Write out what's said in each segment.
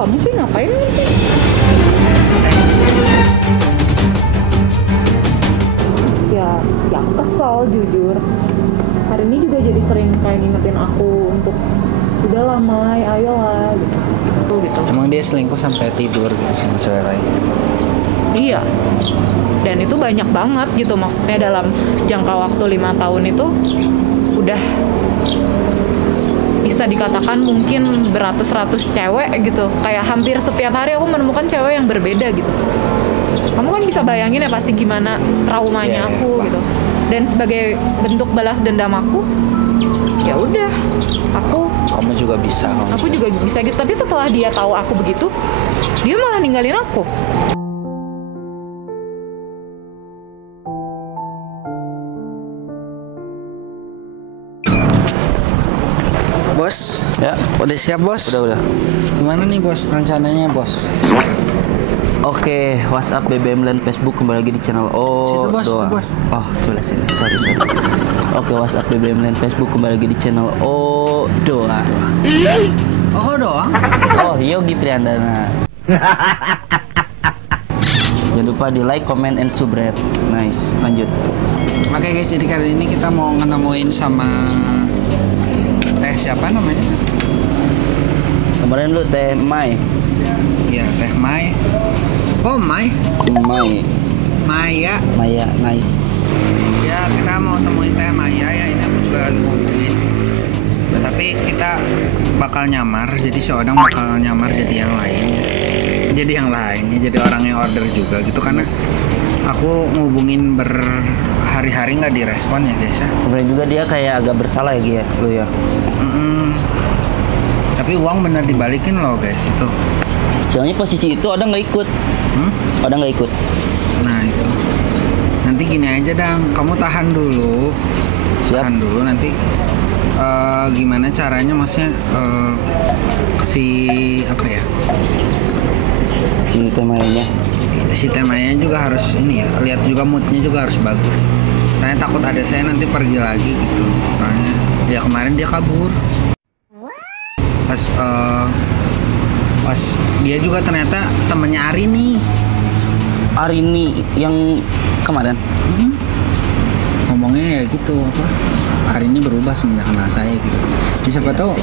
kamu sih ngapain sih? Ya aku kesel jujur. Hari ini juga jadi sering kayak ngingetin aku untuk udah lah Mai, ayolah gitu. Emang dia selingkuh sampai tidur gitu sama cewek lain? Iya. Dan itu banyak banget gitu, maksudnya dalam jangka waktu 5 tahun itu udah bisa dikatakan mungkin beratus-ratus cewek gitu. Kayak hampir setiap hari aku menemukan cewek yang berbeda gitu. Kamu kan bisa bayangin ya pasti gimana traumanya aku gitu. Dan sebagai bentuk balas dendam aku, ya udah, kamu juga bisa. Aku juga bisa gitu. Tapi setelah dia tahu aku begitu, dia malah ninggalin aku. Bos, Ya, udah siap bos? udah. Gimana nih bos rencananya bos? Oke, WhatsApp BBM Land Facebook kembali lagi di channel Situ, bos, Doa. situ, bos. Oh, sebelah sini. Sorry. Oke, WhatsApp BBM Land Facebook kembali lagi di channel Doa. Oh doang? Oh, Yogi Priandana. Jangan lupa di like, comment, and subscribe. Nice, lanjut. Oke guys, jadi kali ini kita mau nemuin sama teh siapa namanya? Kemarin lu Teh Mai. Iya, teh Mai. Oh Mai, Maya. Maya, nice. Ya kita mau temuin teh Maya ya, ini aku juga lagi ngomongin. Tapi kita bakal nyamar, jadi seorang bakal nyamar jadi yang lain. Jadi yang lainnya, jadi orang yang order juga gitu, karena aku ngubungin berhari-hari nggak direspon ya guys ya. Kemarin juga dia kayak agak bersalah ya, Gi, ya, lu ya. Tapi uang bener dibalikin loh guys itu. Soalnya posisi itu ada nggak ikut. Ada nggak ikut. Nah itu. Nanti gini aja Dang, kamu tahan dulu. Siap. Tahan dulu nanti. Gimana caranya maksudnya si apa ya? Si temanya. Si temanya juga harus ini ya, lihat juga moodnya juga harus bagus. Saya takut ada saya nanti pergi lagi gitu. Soalnya ya kemarin dia kabur. Pas dia juga ternyata temennya Arini. Arini yang kemarin. Ngomongnya ya gitu apa? Arini berubah semenjak kenal saya gitu. Jadi siapa tahu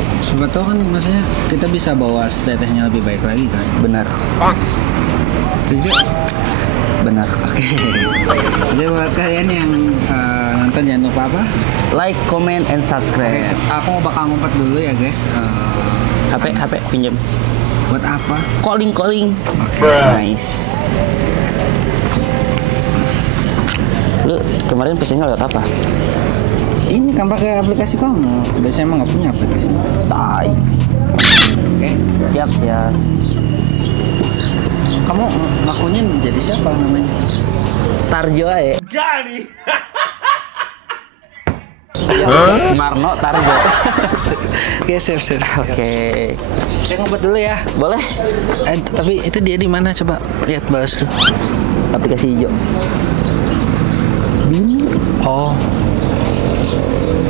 kan maksudnya kita bisa bawa tetehnya lebih baik lagi kan. Benar. Setuju? Benar. Oke. Jadi buat kalian yang nonton jangan lupa apa? Like, comment, and Oke, subscribe. aku bakal ngumpet dulu ya guys. HP pinjam. Buat apa? Calling. Oke. Nice. Lu kemarin pesennya lewat apa? Ini kan pakai aplikasi kamu. Udah saya emang nggak punya aplikasi. Tai. Oke. Siap. Kamu ngakunya jadi siapa namanya? Tarjo aja. Marno Tarjo. Oke, siap. Oke. Saya ngumpet dulu ya. Boleh? Tapi itu dia di mana coba? Lihat balas tuh. Aplikasi hijau. Oh.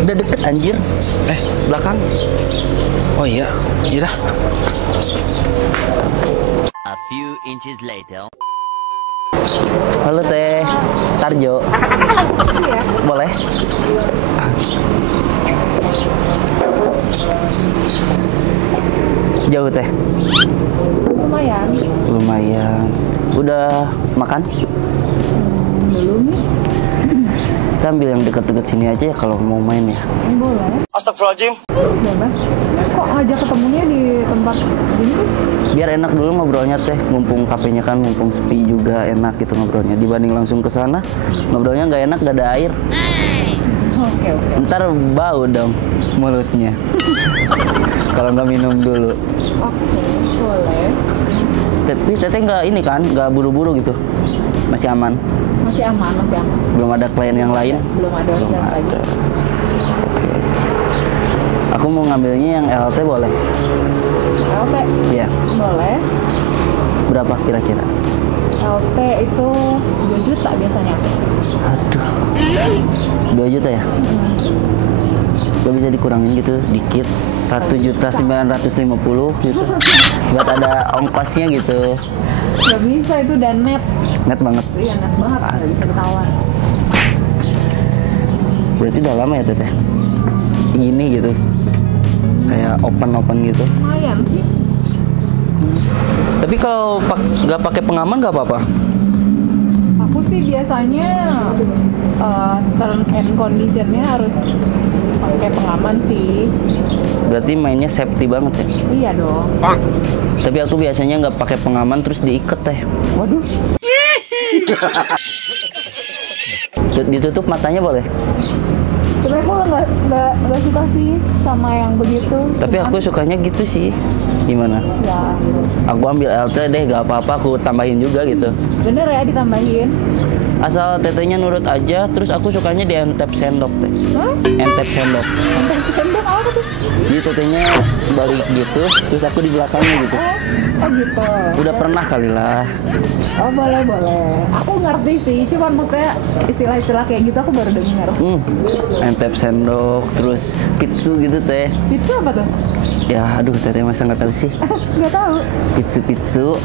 Udah deket anjir. Belakang. Oh iya. Iya dah. A few inches later. Halo Teh Tarjo. Boleh? Jauh Teh? Lumayan. Udah makan? Belum. Kita ambil yang dekat-dekat sini aja ya kalau mau main ya. Boleh. Astagfirullahaladzim. Bebas. Kok ngajak ketemunya di tempat gini sih? Biar enak dulu ngobrolnya Teh, mumpung kafenya kan mumpung sepi juga enak gitu ngobrolnya. Dibanding langsung ke sana, ngobrolnya nggak enak, nggak ada air. Oke. Ntar bau dong mulutnya. Kalau nggak minum dulu. Oke, boleh. Tapi Teteh nggak ini kan, nggak buru-buru gitu, masih aman. Masih aman. Belum ada klien yang lain. Belum ada lagi. Oke. Aku mau ngambilnya yang LT boleh? LT? Iya. Boleh. Berapa kira-kira? LT itu 2 juta biasanya. Aduh, 2 juta ya? Gak bisa dikurangin gitu dikit, 1.950.000 gitu buat ada ongkosnya gitu. Gak bisa, itu udah net. Net banget. Iya, net banget, nggak bisa ditawar. Berarti udah lama ya Teteh ini gitu, kayak open gitu. Lumayan sih. Tapi kalau nggak pakai pengaman nggak apa-apa? Aku sih biasanya term and conditionnya harus pakai pengaman sih. Berarti mainnya safety banget ya? Iya dong. Tapi aku biasanya nggak pakai pengaman terus diikat teh. Waduh. Ditutup matanya boleh? Sebenarnya aku nggak suka sih sama yang begitu. Tapi aku sukanya gitu sih. Gimana? Ya, Aku ambil LT deh, gak apa-apa, aku tambahin juga gitu. bener ya ditambahin. Asal tetenya nurut aja, terus aku sukanya di entep sendok teh. Hah? Entep sendok. Entah sendok apa tuh? Jadi tetenya balik gitu, terus aku di belakangnya gitu. Oh gitu. Udah pernah kali lah. Oh boleh. Aku ngerti sih, cuman maksudnya istilah-istilah kayak gitu aku baru dengar. Entep sendok, terus pitsu gitu teh. Itu apa tuh? Ya aduh teteh masa nggak tahu sih. Nggak tahu. Pitsu.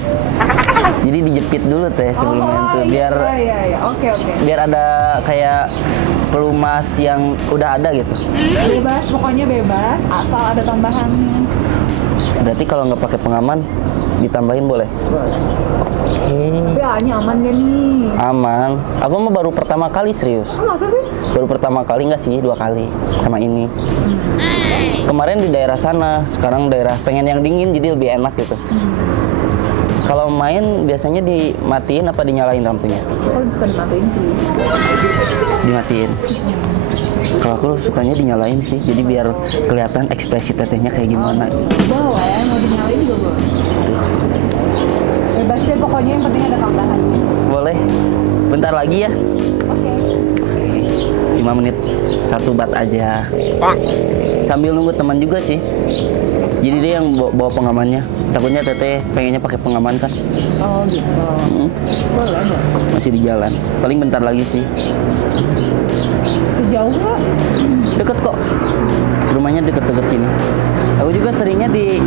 Jadi dijepit dulu teh sebelum main tuh, biar Iya. Oke. biar ada kayak pelumas yang udah ada gitu. Bebas, pokoknya bebas, asal ada tambahannya. Berarti kalau nggak pakai pengaman ditambahin boleh? Oke. Tapi hanya aman gak nih? Aman. Aku mah baru pertama kali serius. Oh, masa sih? Baru pertama kali nggak sih, 2 kali sama ini. Kemarin di daerah sana, sekarang daerah pengen yang dingin jadi lebih enak gitu. Kalau main biasanya dimatiin apa dinyalain lampunya? Aku suka dimatiin sih. Dimatiin. Kalau aku sukanya dinyalain sih, jadi biar kelihatan ekspresi tetehnya kayak gimana. Boleh, mau dinyalain juga boleh. Bebas deh pokoknya, yang penting ada tambahannya. Boleh. Bentar lagi ya. Oke. 5 menit 1 bat aja. Sambil nunggu teman juga sih. Jadi dia yang bawa pengamannya. Takutnya teteh pengennya pakai pengaman kan. Oh gitu. Boleh. Masih di jalan. Paling bentar lagi sih. Sejauh nggak? Deket kok. Rumahnya deket-deket sini. Aku juga seringnya di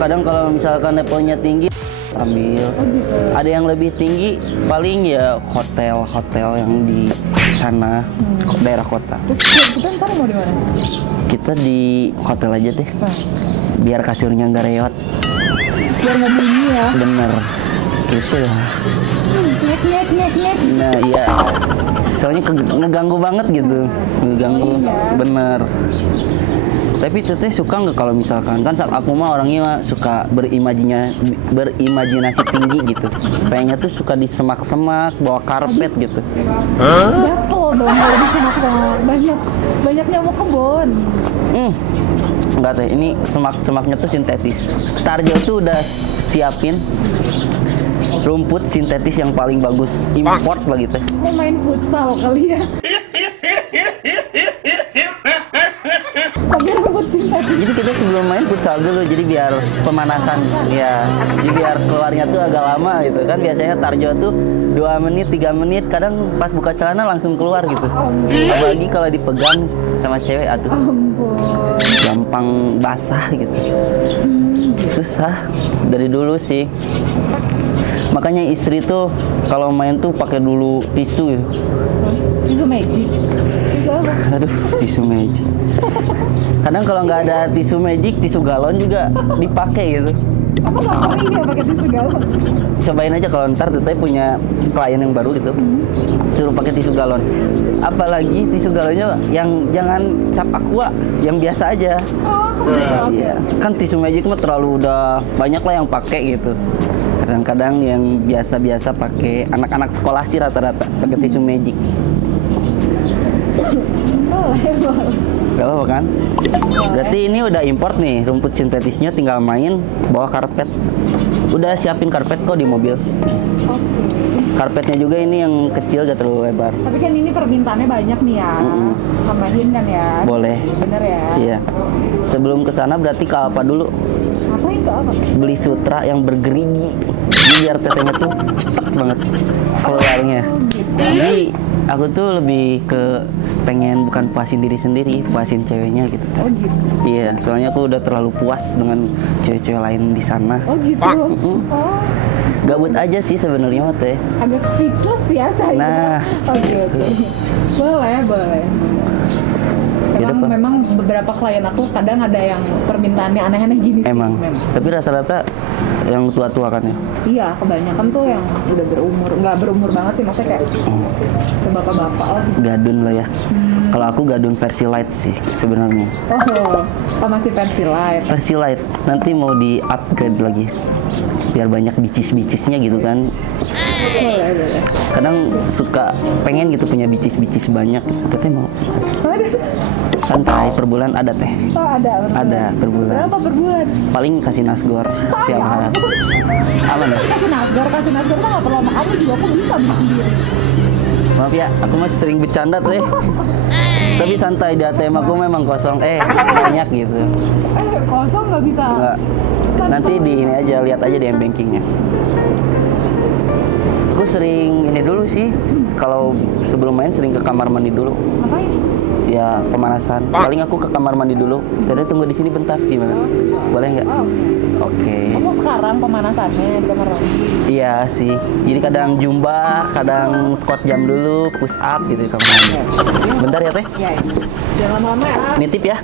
kadang kalau misalkan levelnya tinggi sambil Oh gitu. ada yang lebih tinggi paling ya hotel yang di sana daerah kota. Terus kita ntar mau di mana? Kita di hotel aja deh biar kasurnya nggak reot. Biar nggak bunyi ya. Bener gitu lah. Nyek. Nah iya, soalnya ngeganggu banget gitu, ngeganggu. Bener. Tapi teteh suka nggak kalau misalkan kan saat aku mah orangnya mah suka berimajinasi tinggi gitu. Pengennya tuh suka di semak-semak, bawa karpet gitu. Jatuh dong kalau di semak-semak. Banyak nyamuk kebon. Enggak teh, ini semaknya tuh sintetis. Tarjo tuh udah siapin rumput sintetis yang paling bagus, import lagi teh. Mau main futsal kali ya. Tapi rumput sintetis. Jadi kita sebelum main futsal dulu, jadi biar pemanasan ya. Jadi biar keluarnya tuh agak lama gitu kan. Biasanya Tarjo tuh 2 menit, 3 menit, kadang pas buka celana langsung keluar gitu. Apalagi kalau dipegang sama cewek, aduh. Gampang basah gitu. Susah dari dulu sih. Makanya istri tuh kalau main tuh pakai dulu tisu gitu. Tisu magic. Tisu apa? Aduh, tisu magic. Kadang kalau nggak ada tisu magic, tisu galon juga dipakai gitu. Aku nggak mau ya pakai tisu galon. Cobain aja kalau ntar teteh punya klien yang baru gitu, suruh pakai tisu galon. Apalagi tisu galonnya yang jangan cap aqua, yang biasa aja. Iya, kan tisu magic mah terlalu udah banyak lah yang pakai gitu. Kadang-kadang yang biasa-biasa pakai anak-anak sekolah sih rata-rata pakai tisu magic. Boleh. Gak apa kan? Berarti ini udah import nih, rumput sintetisnya tinggal main bawa karpet. Udah siapin karpet kok di mobil. Karpetnya juga ini yang kecil gak terlalu lebar. Tapi kan ini permintaannya banyak nih ya. Tambahin kan ya. Boleh. Bener ya. Iya. Sebelum ke sana berarti ke Alfa dulu. Ngapain ke apa? Beli sutra yang bergerigi. Jadi biar tetenya tuh cepet banget keluarnya. Jadi aku tuh lebih ke pengen bukan puasin diri sendiri, puasin ceweknya gitu. Oh gitu. Iya, soalnya aku udah terlalu puas dengan cewek-cewek lain di sana. Oh gitu. Oh. Gabut aja sih sebenarnya mah teh. Agak speechless ya saya. Nah. Oke. Boleh. Yaudah, Pak. Memang beberapa klien aku kadang ada yang permintaannya aneh-aneh gini sih. Emang. Memang. Tapi rata-rata yang tua-tua kan ya. Iya, kebanyakan tuh yang udah berumur, nggak berumur banget sih, maksudnya kayak bapak-bapak lah. Gadun lah ya. Kalau aku gadun versi light sih sebenarnya. Oh, masih versi light. Versi light. Nanti mau di upgrade lagi. Biar banyak bicis-bicisnya gitu kan. Boleh. Kadang suka pengen gitu punya bicis-bicis banyak gitu. Teteh mau santai per bulan ada teh. Oh, ada. Ada per bulan. Berapa per bulan? Paling kasih nasgor tiap hari. Aman ya? Kasih nasgor tuh nggak perlu sama kamu juga, aku bisa beli sendiri. Maaf ya, aku masih sering bercanda teh. Tapi santai, di ATM aku memang kosong. Banyak gitu. Kosong nggak bisa. Enggak. Nanti di ini aja, lihat aja di m-bankingnya. Aku sering ini dulu sih. Kalau sebelum main sering ke kamar mandi dulu. Ngapain? Ya pemanasan. Paling aku ke kamar mandi dulu. Jadi tunggu di sini bentar, gimana? Boleh nggak? Oh, Oke. kamu sekarang pemanasannya di kamar mandi? Iya sih. Jadi kadang jumba, kadang squat jam dulu, push up gitu di kamar mandi. Bentar ya teh. Iya. Jangan lama-lama ya. Nitip ya.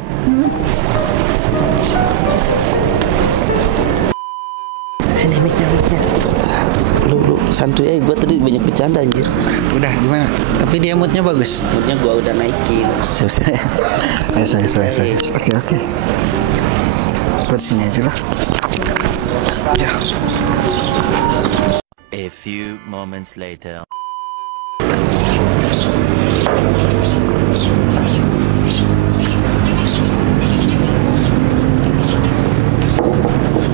Sini mic-nya. Lu santuy gue tadi banyak bercanda anjir. Udah gimana? Tapi dia moodnya bagus. Moodnya gue udah naikin. Bagus. Oke. Buat sini aja lah. Ya. A few moments later.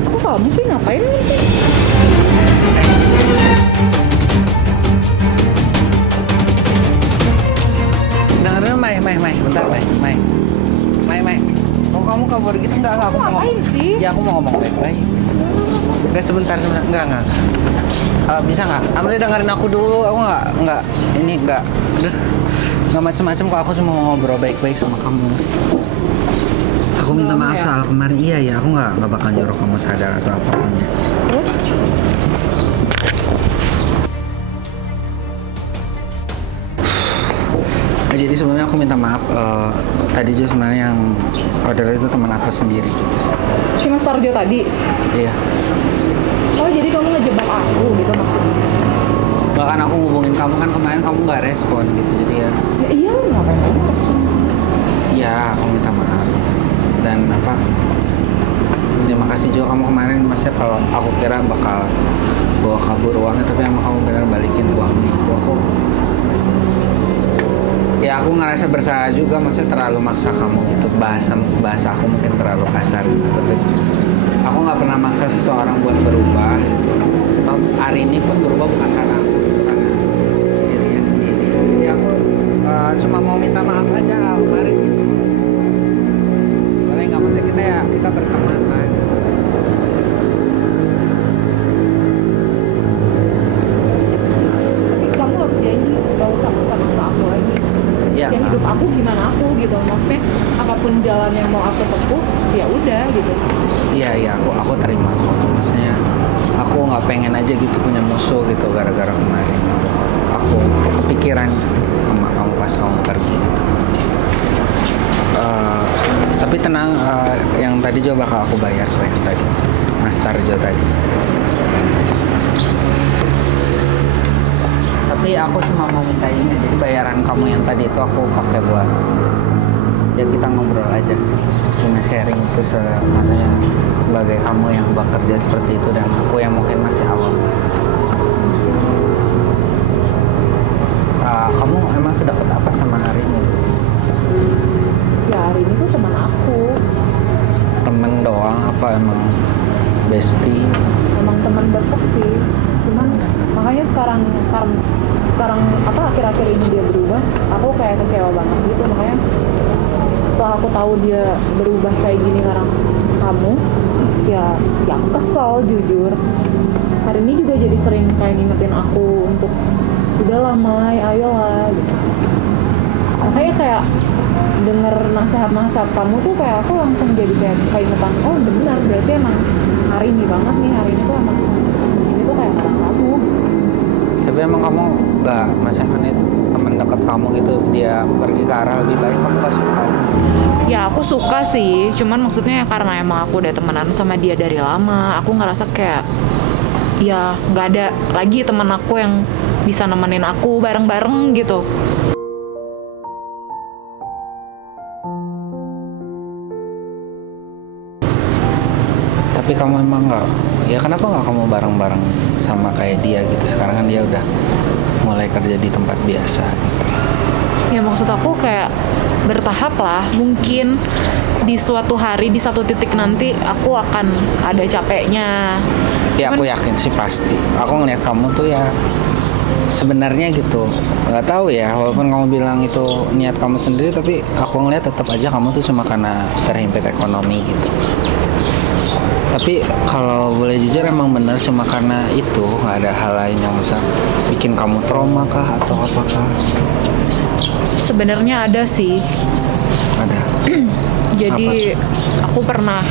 Kok kamu sih ngapain sih? Dengerin Mai, bentar Mai. Oh kamu kabur gitu enggak aku mau Ngapain sih? Ya aku mau ngomong baik-baik. Enggak sebentar. Enggak. Bisa nggak? Amri dengerin aku dulu. Aku enggak ini enggak. Udah. Enggak macam-macam kok, aku cuma mau ngobrol baik-baik sama kamu. Aku minta maaf ya? soal kemarin. Iya, aku enggak bakal nyuruh kamu sadar atau apapun ya. Terus? Nah, jadi sebenarnya aku minta maaf. Tadi juga sebenarnya yang order itu teman aku sendiri. Si Mas Tarjo tadi? Iya. Oh, jadi kamu ngejebak aku gitu maksudnya? Bahkan aku hubungin kamu kan kemarin kamu nggak respon gitu, jadi ya. Ya iya, lu ngapain kamu pasti? Iya, aku minta maaf. Dan apa? Terima kasih juga kamu kemarin, maksudnya kalau aku kira bakal bawa kabur uangnya, tapi emang kamu benar balikin uangnya itu. Aku ngerasa bersalah juga, maksudnya terlalu maksa kamu gitu, bahasa aku mungkin terlalu kasar gitu, tapi aku nggak pernah maksa seseorang buat berubah gitu. Atau hari ini pun berubah bukan karena aku, itu karena dirinya sendiri. Jadi aku cuma mau minta maaf aja hal kemarin gitu. Boleh nggak, maksudnya kita berteman lah gitu. Tapi kamu harus janji gak usah maksa aku lagi. Ya, Ya hidup aku gimana aku gitu, maksudnya apapun jalan yang mau aku tempuh ya udah gitu. Iya, aku terima kok. Maksudnya aku nggak pengen aja gitu punya musuh gitu gara-gara kemarin. Aku kepikiran gitu sama kamu pas kamu pergi gitu. Tapi tenang, yang tadi juga bakal aku bayar kok, yang tadi Mas Tarjo tadi. Tapi aku cuma mau minta ini, jadi bayaran kamu yang tadi itu aku pakai buat ya kita ngobrol aja, cuma sharing itu maksudnya sebagai kamu yang bekerja seperti itu dan aku yang mungkin masih awam. Kamu emang sedekat apa sama hari ini? Ya hari ini tuh teman aku, Temen doang apa emang bestie? emang teman deket sih, cuman Makanya sekarang apa akhir-akhir ini dia berubah, aku kayak kecewa banget gitu. Makanya setelah aku tahu dia berubah kayak gini karena kamu, ya aku kesel jujur. Hari ini juga jadi sering kayak ngingetin aku untuk udahlah Mai, ayolah gitu. Makanya kayak denger nasihat-nasihat kamu tuh kayak aku langsung jadi kayak keingetan, oh benar berarti emang hari ini banget nih, hari ini tuh emang ini tuh kayak orang kamu. Tapi emang kamu nggak, Mas Evan itu teman dekat kamu gitu, dia pergi ke arah lebih baik, kamu nggak suka? Ya aku suka sih, cuman maksudnya karena emang aku udah temenan sama dia dari lama, aku ngerasa kayak ya nggak ada lagi teman aku yang bisa nemenin aku bareng-bareng gitu. Tapi kamu emang nggak, ya kenapa nggak kamu bareng-bareng sama kayak dia gitu? Sekarang kan dia udah mulai kerja di tempat biasa gitu. Ya maksud aku kayak bertahap lah, mungkin di suatu hari, di satu titik nanti aku akan ada capeknya. Tapi aku yakin sih pasti. Aku ngeliat kamu tuh ya sebenarnya gitu, nggak tahu ya, walaupun kamu bilang itu niat kamu sendiri, tapi aku ngeliat tetap aja kamu tuh cuma karena terhimpit ekonomi gitu. Tapi kalau boleh jujur emang benar cuma karena itu, nggak ada hal lain yang bisa bikin kamu trauma kah atau apakah? Sebenarnya ada sih. Ada. Jadi aku pernah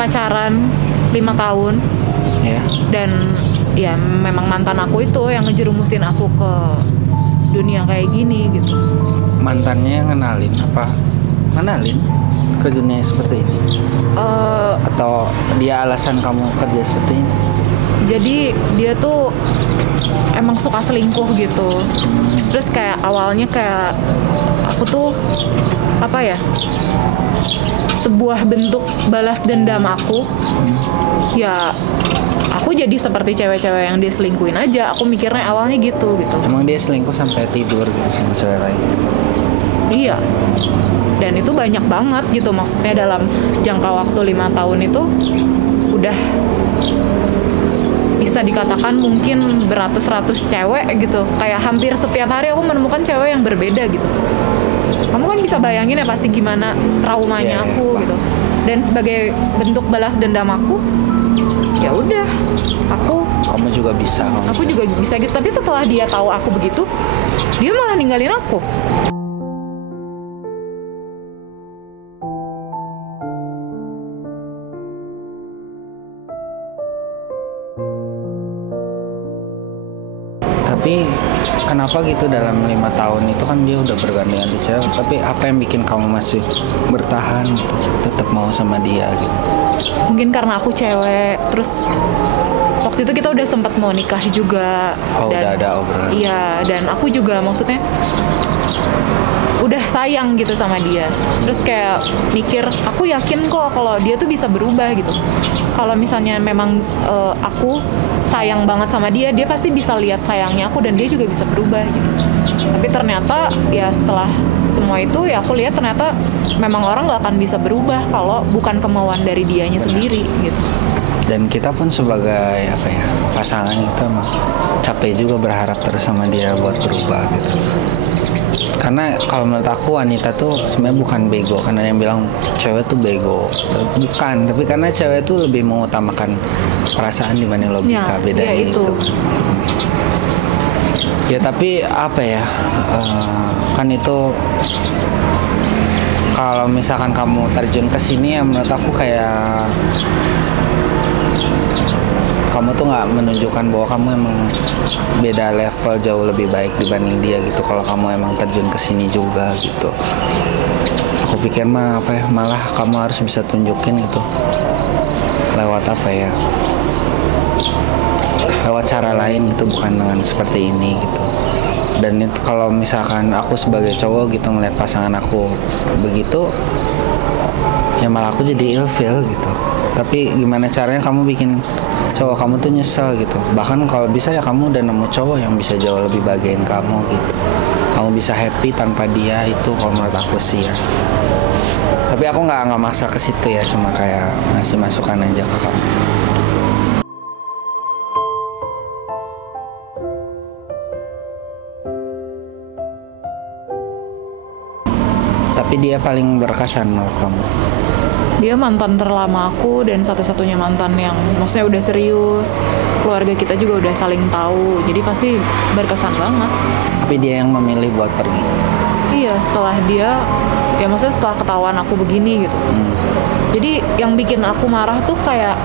pacaran 5 tahun Ya. dan ya memang mantan aku itu yang ngejerumusin aku ke dunia kayak gini gitu. Mantannya yang ngenalin apa? Ngenalin ke dunia seperti ini? Atau dia alasan kamu kerja seperti ini? Jadi dia tuh emang suka selingkuh gitu. Terus kayak awalnya kayak aku tuh apa ya, sebuah bentuk balas dendam aku. Ya aku jadi seperti cewek-cewek yang dia selingkuhin aja. Aku mikirnya awalnya gitu. Emang dia selingkuh sampai tidur gitu sama cewek lain? Iya. Dan itu banyak banget gitu, maksudnya dalam jangka waktu 5 tahun itu udah bisa dikatakan mungkin beratus-ratus cewek gitu. Kayak hampir setiap hari aku menemukan cewek yang berbeda gitu. Kamu kan bisa bayangin ya pasti gimana traumanya aku gitu. Dan sebagai bentuk balas dendam aku, ya udah, kamu juga bisa. Aku juga bisa gitu. Tapi setelah dia tahu aku begitu, dia malah ninggalin aku. Tapi kenapa gitu dalam 5 tahun itu kan dia udah berganti-ganti cewek, tapi apa yang bikin kamu masih bertahan gitu, tetap mau sama dia gitu? Mungkin karena aku cewek, terus waktu itu kita udah sempat mau nikah juga. Oh, udah ada obrolan. Iya, dan aku juga maksudnya udah sayang gitu sama dia. Terus kayak mikir, aku yakin kok kalau dia tuh bisa berubah gitu. Kalau misalnya memang aku sayang banget sama dia, dia pasti bisa lihat sayangnya aku dan dia juga bisa berubah gitu. Tapi ternyata ya setelah semua itu ya aku lihat ternyata memang orang gak akan bisa berubah kalau bukan kemauan dari dianya sendiri gitu. Dan kita pun sebagai apa ya, pasangan itu mah capek juga berharap terus sama dia buat berubah gitu. Karena kalau menurut aku wanita tuh sebenarnya bukan bego, karena yang bilang cewek tuh bego, bukan, tapi karena cewek tuh lebih mengutamakan perasaan dibanding logika, bedanya ya itu. Ya tapi apa ya, kan itu kalau misalkan kamu terjun ke sini ya menurut aku kayak kamu tuh nggak menunjukkan bahwa kamu emang beda level jauh lebih baik dibanding dia gitu. Kalau kamu emang terjun ke sini juga gitu, aku pikir mah apa ya, malah kamu harus bisa tunjukin gitu lewat apa ya, lewat cara lain gitu, bukan dengan seperti ini gitu. Dan itu kalau misalkan aku sebagai cowok gitu ngeliat pasangan aku begitu, ya malah aku jadi ilfeel gitu. Tapi gimana caranya kamu bikin cowok kamu tuh nyesel gitu. Bahkan kalau bisa ya kamu udah nemu cowok yang bisa jauh lebih bahagiain kamu gitu. Kamu bisa happy tanpa dia, itu kalau menurut aku sih ya. Tapi aku nggak maksa ke situ ya, cuma kayak ngasih masukan aja ke kamu. dia paling berkesan menurut kamu? Dia mantan terlama aku dan satu-satunya mantan yang maksudnya udah serius. Keluarga kita juga udah saling tahu, jadi pasti berkesan banget. Tapi dia yang memilih buat pergi. Iya, setelah dia, ya maksudnya setelah ketahuan aku begini gitu. Jadi yang bikin aku marah tuh kayak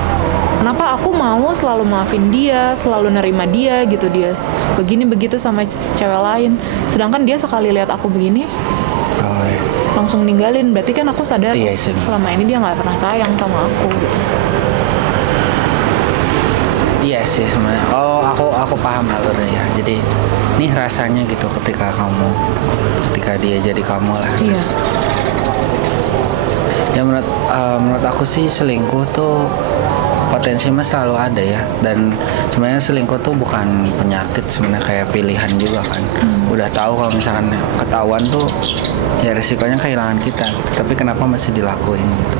kenapa aku mau selalu maafin dia, selalu nerima dia gitu, dia begini begitu sama cewek lain. Sedangkan dia sekali lihat aku begini Oh, iya. langsung ninggalin. Berarti kan aku sadar Iya, sih. selama ini dia nggak pernah sayang sama aku gitu. Iya sih sebenarnya. Oh, aku paham alurnya ya. Jadi nih rasanya gitu ketika dia jadi kamu lah. Iya. Ya menurut aku sih selingkuh tuh potensi mah selalu ada ya. Dan sebenarnya selingkuh tuh bukan penyakit, sebenarnya kayak pilihan juga kan. Udah tahu kalau misalkan ketahuan tuh ya resikonya kehilangan kita gitu. Tapi kenapa masih dilakuin gitu?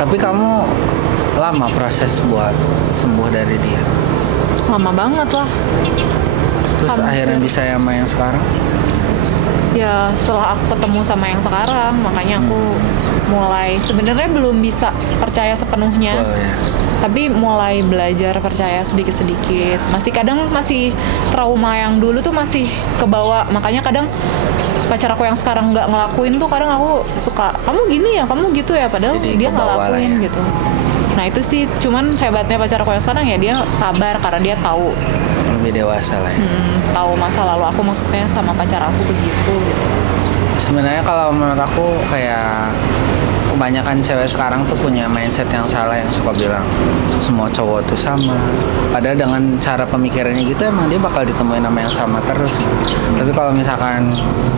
Tapi kamu lama proses buat sembuh dari dia. Lama banget lah. Terus Hampir. akhirnya bisa sama yang sekarang? Ya setelah aku ketemu sama yang sekarang, makanya aku mulai sebenarnya belum bisa percaya sepenuhnya. Oh, ya. Tapi mulai belajar percaya sedikit-sedikit. Masih trauma yang dulu tuh masih kebawa. Makanya kadang pacar aku yang sekarang nggak ngelakuin tuh kadang aku suka, kamu gini ya, kamu gitu ya, padahal Jadi dia nggak kebawa lah lakuin ya. gitu. Nah itu sih cuman hebatnya pacar aku yang sekarang ya, dia sabar karena dia tahu Lebih dewasa lah ya. tahu masa lalu aku, maksudnya sama pacar aku begitu gitu. Sebenarnya kalau menurut aku kayak kebanyakan cewek sekarang tuh punya mindset yang salah, yang suka bilang semua cowok tuh sama. Padahal dengan cara pemikirannya gitu emang dia bakal ditemuin sama yang sama terus gitu. Tapi kalau misalkan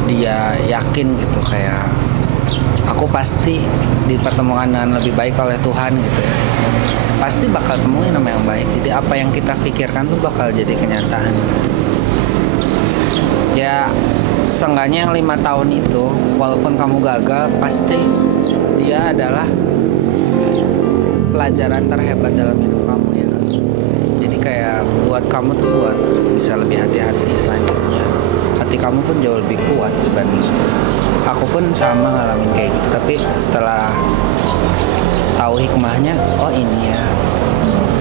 dia yakin gitu kayak aku pasti dipertemukan dengan lebih baik oleh Tuhan gitu ya, pasti bakal temuin sama yang baik. Jadi apa yang kita pikirkan tuh bakal jadi kenyataan gitu. Ya seenggaknya yang 5 tahun itu walaupun kamu gagal, pasti dia adalah pelajaran terhebat dalam hidup kamu ya kan? Jadi kayak buat kamu tuh buat bisa lebih hati-hati selanjutnya. Hati kamu pun jauh lebih kuat dibanding itu. Aku pun sama ngalamin kayak gitu, tapi setelah tahu hikmahnya, oh ini ya.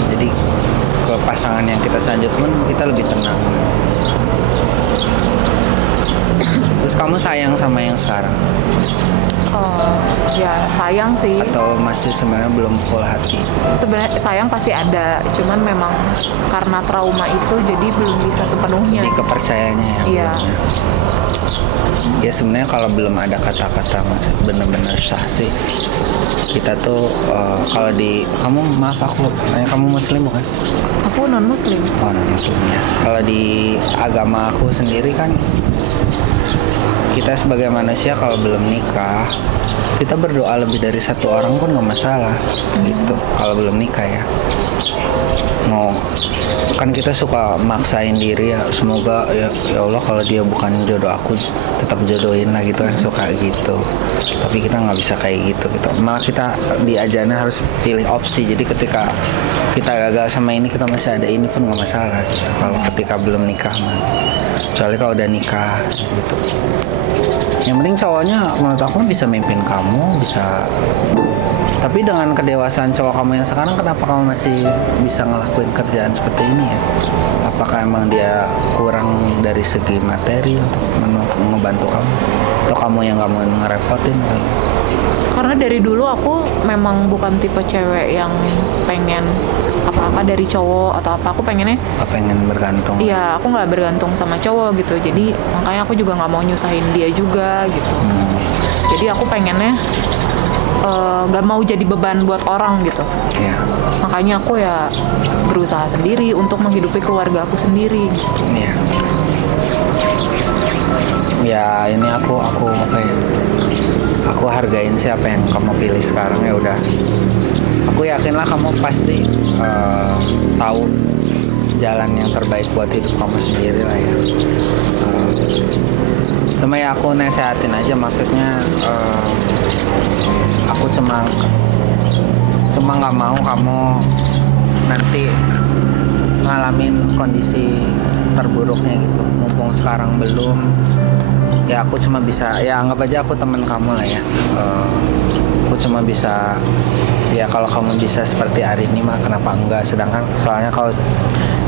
Jadi ke pasangan yang kita selanjutnya pun kita lebih tenang. Terus kamu sayang sama yang sekarang? Ya sayang sih. Atau masih sebenarnya belum full hati? Sebenarnya sayang pasti ada, cuman memang karena trauma itu jadi belum bisa sepenuhnya. Jadi kepercayaannya ya. Iya. Ya sebenarnya kalau belum ada kata-kata benar-benar sah sih, kita tuh kalau di kamu, maaf aku kamu muslim bukan? Aku non muslim. Oh, non muslim ya. Kalau di agama aku sendiri kan kita sebagai manusia kalau belum nikah kita berdoa lebih dari satu orang pun nggak masalah gitu. Kalau belum nikah ya, mau kan kita suka maksain diri ya, semoga ya Allah kalau dia bukan jodoh aku tetap jodohin lah gitu kan, suka gitu. Tapi kita nggak bisa kayak gitu. Malah kita diajarnya harus pilih opsi. Jadi ketika kita gagal sama ini, kita masih ada ini pun nggak masalah gitu. Kalau ketika belum nikah mah, kecuali kalau udah nikah gitu. Yang penting cowoknya menurut aku bisa mimpin kamu, bisa. Tapi dengan kedewasaan cowok kamu yang sekarang, kenapa kamu masih bisa ngelakuin kerjaan seperti ini ya? Apakah emang dia kurang dari segi materi untuk ngebantu kamu? Atau kamu yang gak mau ngerepotin? Karena dari dulu aku memang bukan tipe cewek yang pengen apa-apa dari cowok atau apa. Aku pengennya Pengen bergantung? iya, aku nggak bergantung sama cowok gitu. Jadi makanya aku juga nggak mau nyusahin dia juga gitu. Jadi aku pengennya nggak mau jadi beban buat orang gitu. Iya. Makanya aku ya berusaha sendiri untuk menghidupi keluarga aku sendiri gitu. Iya. Ya ini aku apa ya? Aku hargain siapa yang kamu pilih sekarang, ya udah. Aku yakinlah kamu pasti tahu jalan yang terbaik buat hidup kamu sendiri lah ya. Cuma ya aku nasehatin aja, maksudnya aku cuma nggak mau kamu nanti ngalamin kondisi terburuknya gitu. Mumpung sekarang belum, ya aku cuma bisa, ya anggap aja aku teman kamu lah ya. Aku cuma bisa, ya kalau kamu bisa seperti hari ini mah kenapa enggak. Sedangkan soalnya kalau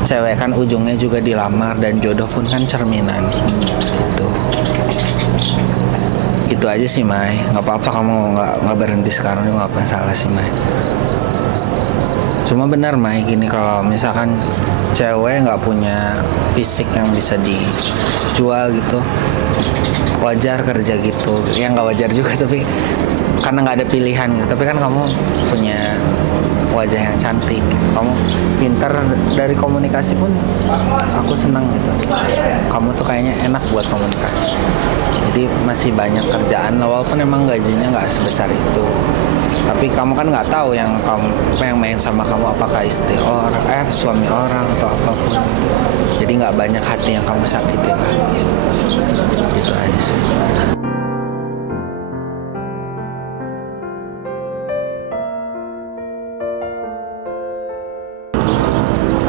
cewek kan ujungnya juga dilamar, dan jodoh pun kan cerminan gitu. Gitu aja sih Mai, nggak apa-apa kamu nggak berhenti sekarang juga nggak apa salah sih Mai. Cuma benar Mai gini, kalau misalkan cewek nggak punya fisik yang bisa dijual gitu, wajar kerja gitu. Ya nggak wajar juga, tapi karena nggak ada pilihan gitu. Tapi kan kamu punya wajah yang cantik gitu. Kamu pintar dari komunikasi pun aku senang gitu. Kamu tuh kayaknya enak buat komunikasi. Jadi masih banyak kerjaan, walaupun emang gajinya nggak sebesar itu. Tapi kamu kan nggak tahu yang main sama kamu apakah istri orang, suami orang atau apapun. Jadi nggak banyak hati yang kamu sakitin. Gitu aja sih.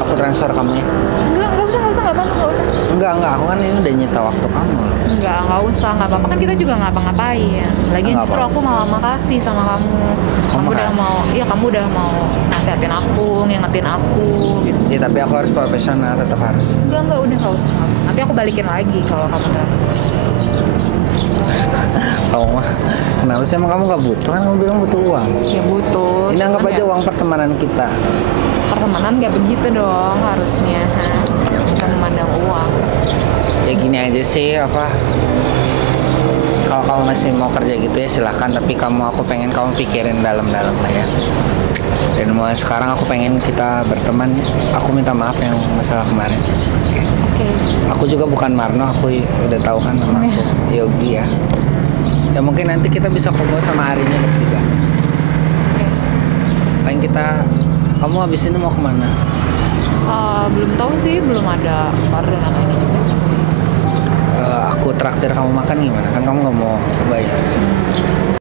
Aku transfer kamu ya. Enggak usah, nggak apa-apa, nggak usah. Enggak, aku kan ini udah nyita waktu kamu. Nggak usah, nggak apa-apa, kan kita juga nggak ngapa-ngapain. Lagian Nggak justru apa-apa. aku malah makasih sama kamu. Kamu udah makasih? mau, iya kamu udah mau nasihatin aku, ngingetin aku gitu. Ya tapi aku harus profesional, tetap harus. Enggak, udah nggak usah. Nanti aku balikin lagi kalau kamu transfer. Kamu mah, kenapa sih emang kamu nggak butuh? Kan kamu bilang butuh uang. Ya butuh. Ini anggap cuman aja ya, uang pertemanan kita. pertemanan nggak begitu dong harusnya. Bukan memandang uang. Ya gini aja sih, apa? Kalau kamu masih mau kerja gitu ya silahkan. Tapi aku pengen kamu pikirin dalam-dalam lah ya. Dan mulai sekarang aku pengen kita berteman. Aku minta maaf yang masalah kemarin. Oke. Aku juga bukan Marno, aku udah tahu kan nama aku Yogi ya. Ya mungkin nanti kita bisa kumpul sama Arinya bertiga. Paling kamu habis ini mau kemana? Belum tahu sih, belum ada orderan ini. Aku traktir kamu makan gimana? Kan kamu nggak mau bayar.